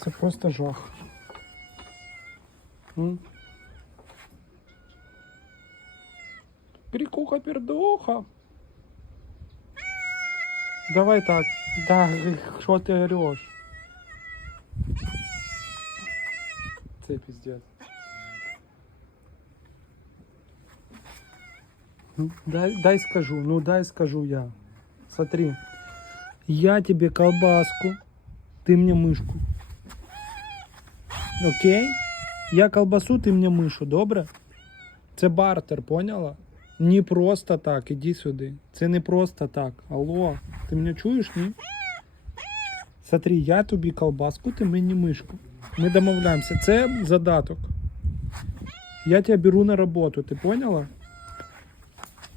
Це просто жах. Перекуха пердуха. Давай так. Да, що ти ореш? Це пиздец. Ну, Дай, дай скажу, ну дай скажу я. Смотри. Я тебе колбаску, ты мне мышку. Окей? Я колбасу, ти мені мишу, добре? Це бартер, поняла? Не просто так, іди сюди. Це не просто так. Алло, ти мене чуєш, ні? Смотри, я тобі колбаску, ти мені мишку. Ми домовляємося. Це задаток. Я тебя беру на роботу, ти поняла?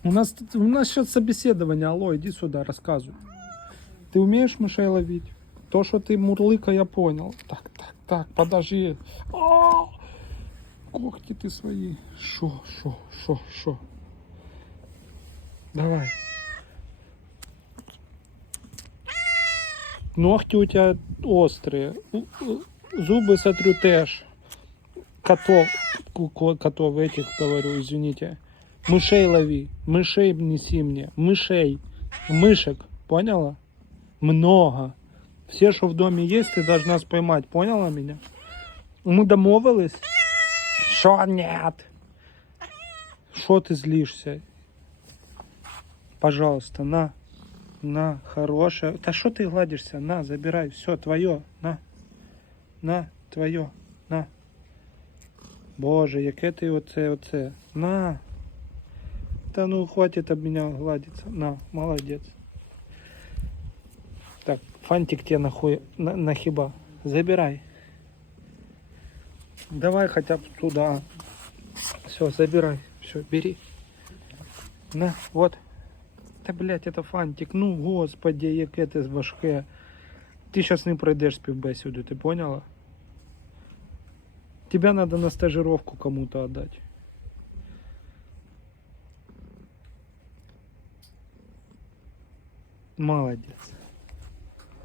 У нас, у нас сейчас собеседование, алло, иди сюда, рассказывай. Ты умеешь мышей ловить? То, что ты мурлыка, я понял. Так, Так, подожди. А! Когти ты свои. Шо, шо, шо, шо. Давай. Ногти у тебя острые. Зубы, смотрю, теж. Котов, котов этих, говорю, извините. Мышей лови. Мышей неси мне. Мышей. Мышек. Поняла? Много. Все, что в доме есть, ты должна споймать. Поняла меня? Мы домовились? Что нет? Что ты злишься? Пожалуйста, на. На, хорошая. Да что ты гладишься? На, забирай. Все, твое. На. На, твое. На. Боже, яке ти оце, оце. На. Та ну хватит об меня гладиться. На, молодец. Так, фантик тебе нахуй на, нахиба. Забирай. Давай хотя бы туда. Все, забирай. Все, бери. На, вот. Та блять, это фантик. Ну, господи, яке ти важке. Ти зараз не пройдеш співбесіду, ти поняла? Тебя надо на стажировку кому-то отдать. Молодец.